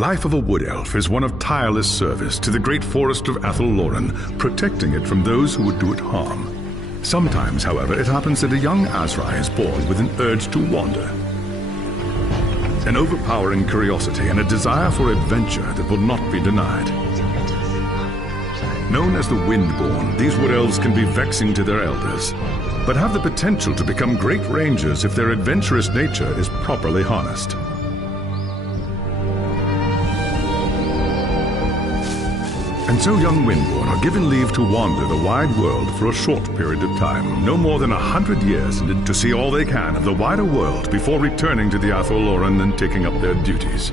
life of a wood elf is one of tireless service to the great forest of Athelloren, protecting it from those who would do it harm. Sometimes, however, it happens that a young Azrai is born with an urge to wander. An overpowering curiosity and a desire for adventure that will not be denied. Known as the Windborn, these wood elves can be vexing to their elders, but have the potential to become great rangers if their adventurous nature is properly harnessed. And so young Windborn are given leave to wander the wide world for a short period of time, no more than 100 years, to see all they can of the wider world before returning to the Athelloren and taking up their duties.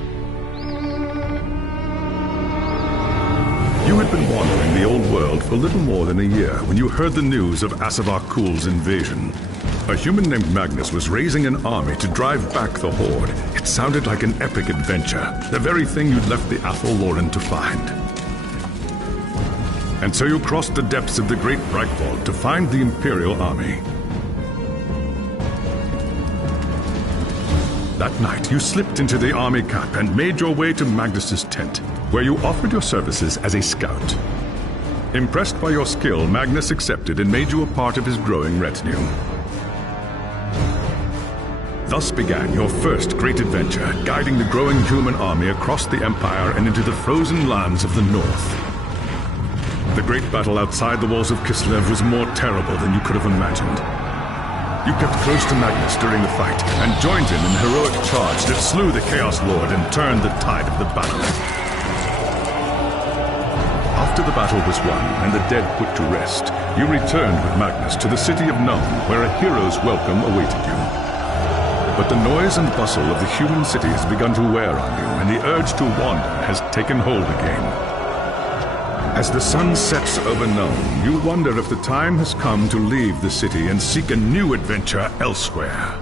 You had been wandering the old world for little more than a year when you heard the news of Asavar Kul's invasion. A human named Magnus was raising an army to drive back the Horde. It sounded like an epic adventure, the very thing you'd left the Athelloren to find. And so you crossed the depths of the Great Brightvault to find the Imperial army. That night, you slipped into the army camp and made your way to Magnus's tent, where you offered your services as a scout. Impressed by your skill, Magnus accepted and made you a part of his growing retinue. Thus began your first great adventure, guiding the growing human army across the Empire and into the frozen lands of the North. The great battle outside the walls of Kislev was more terrible than you could have imagined. You kept close to Magnus during the fight and joined him in the heroic charge that slew the Chaos Lord and turned the tide of the battle. After the battle was won and the dead put to rest, you returned with Magnus to the city of Nuln, where a hero's welcome awaited you. But the noise and bustle of the human city has begun to wear on you, and the urge to wander has taken hold again. As the sun sets over Nuln, you wonder if the time has come to leave the city and seek a new adventure elsewhere.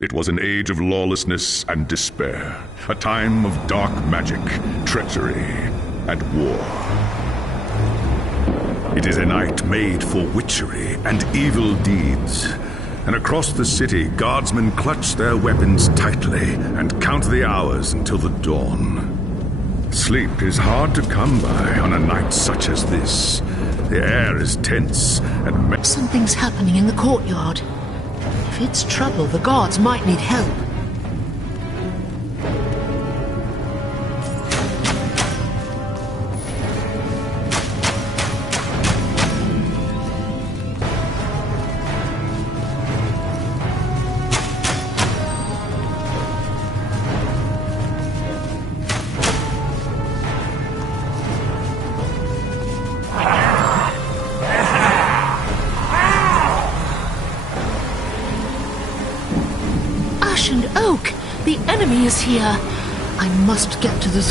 It was an age of lawlessness and despair, a time of dark magic, treachery, and war. It is a night made for witchery and evil deeds, and across the city, guardsmen clutch their weapons tightly and count the hours until the dawn. Sleep is hard to come by on a night such as this. The air is tense and... Something's happening in the courtyard. If it's trouble, the guards might need help. And Oak! The enemy is here! I must get to the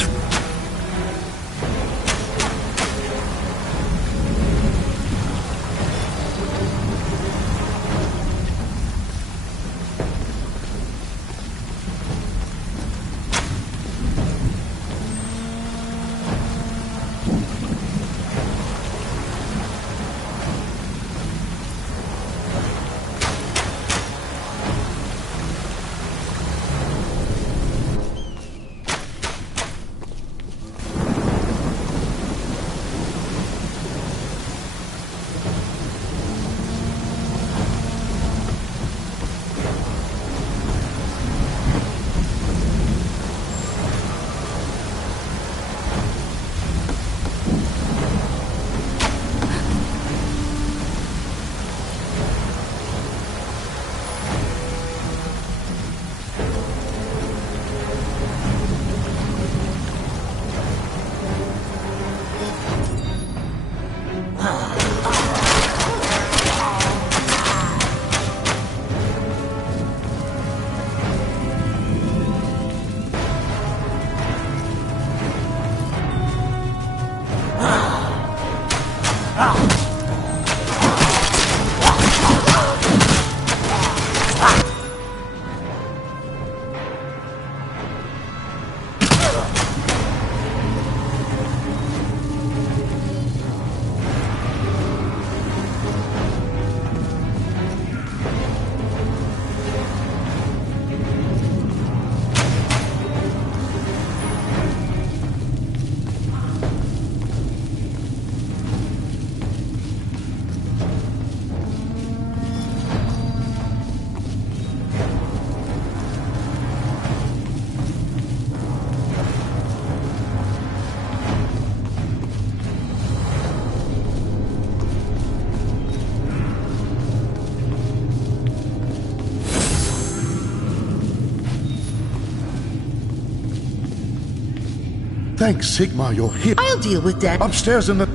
Thanks, Sigmar, you're here. I'll deal with that. Upstairs in the